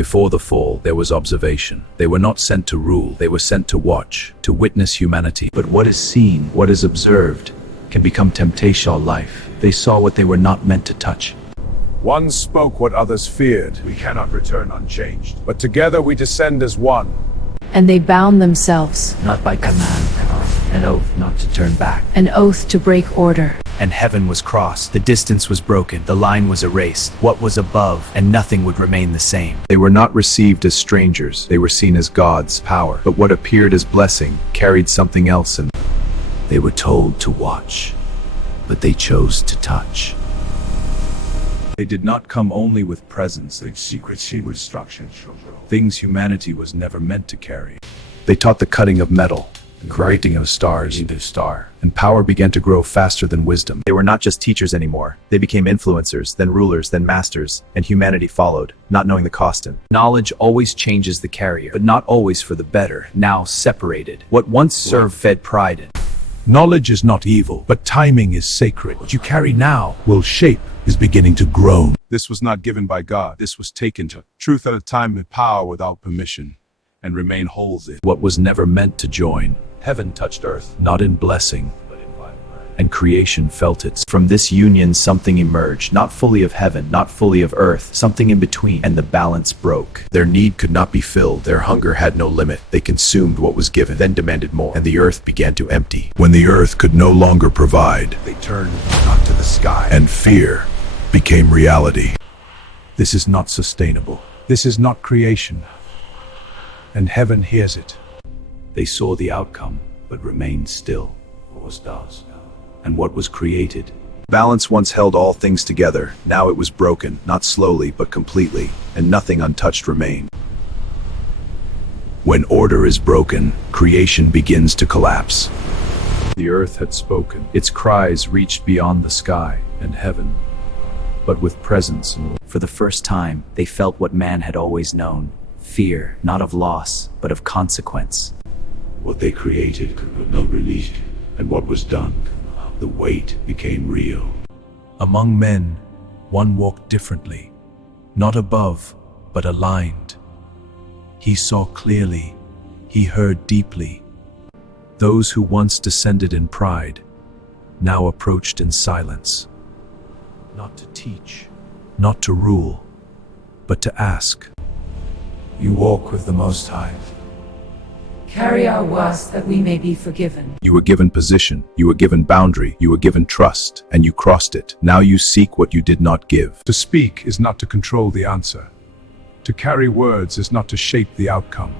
Before the fall, there was observation. They were not sent to rule, they were sent to watch, to witness humanity. But what is seen, what is observed, can become temptation life. They saw what they were not meant to touch. One spoke what others feared. We cannot return unchanged. But together we descend as one. And they bound themselves, Not by command, an oath not to turn back. an oath to break order. And heaven was crossed, the distance was broken, the line was erased, what was above, and nothing would remain the same. They were not received as strangers, they were seen as God's power. But what appeared as blessing carried something else, and they were told to watch, but they chose to touch. They did not come only with presents, like secrecy with instructions, things humanity was never meant to carry. They taught the cutting of metal, the creating of stars into star, and power began to grow faster than wisdom. They were not just teachers anymore. They became influencers, then rulers, then masters, and humanity followed, not knowing the cost. Knowledge always changes the carrier, but not always for the better, now separated. What once served fed pride. Knowledge is not evil, but timing is sacred. What you carry now will shape is beginning to grow. This was not given by God. This was taken to truth at a time with power without permission, and remain whole in. What was never meant to join, heaven touched earth, not in blessing, and creation felt it. From this union something emerged, not fully of heaven, not fully of earth, something in between, and the balance broke. Their need could not be filled, their hunger had no limit. They consumed what was given, then demanded more, and the earth began to empty. When the earth could no longer provide, they turned not to the sky, and fear became reality. This is not sustainable. This is not creation. And heaven hears it. They saw the outcome, but remained still. What was does, and what was created. Balance once held all things together. Now it was broken, not slowly, but completely, and nothing untouched remained. When order is broken, creation begins to collapse. The earth had spoken. Its cries reached beyond the sky and heaven, but with presence. For the first time, they felt what man had always known. Fear, not of loss, but of consequence. What they created could not release, and what was done, the weight became real. Among men, one walked differently, not above, but aligned. He saw clearly, he heard deeply. Those who once descended in pride, now approached in silence. Not to teach, not to rule, but to ask. You walk with the Most High. Carry our worst that we may be forgiven. You were given position, you were given boundary, you were given trust, and you crossed it. Now you seek what you did not give. To speak is not to control the answer. To carry words is not to shape the outcome.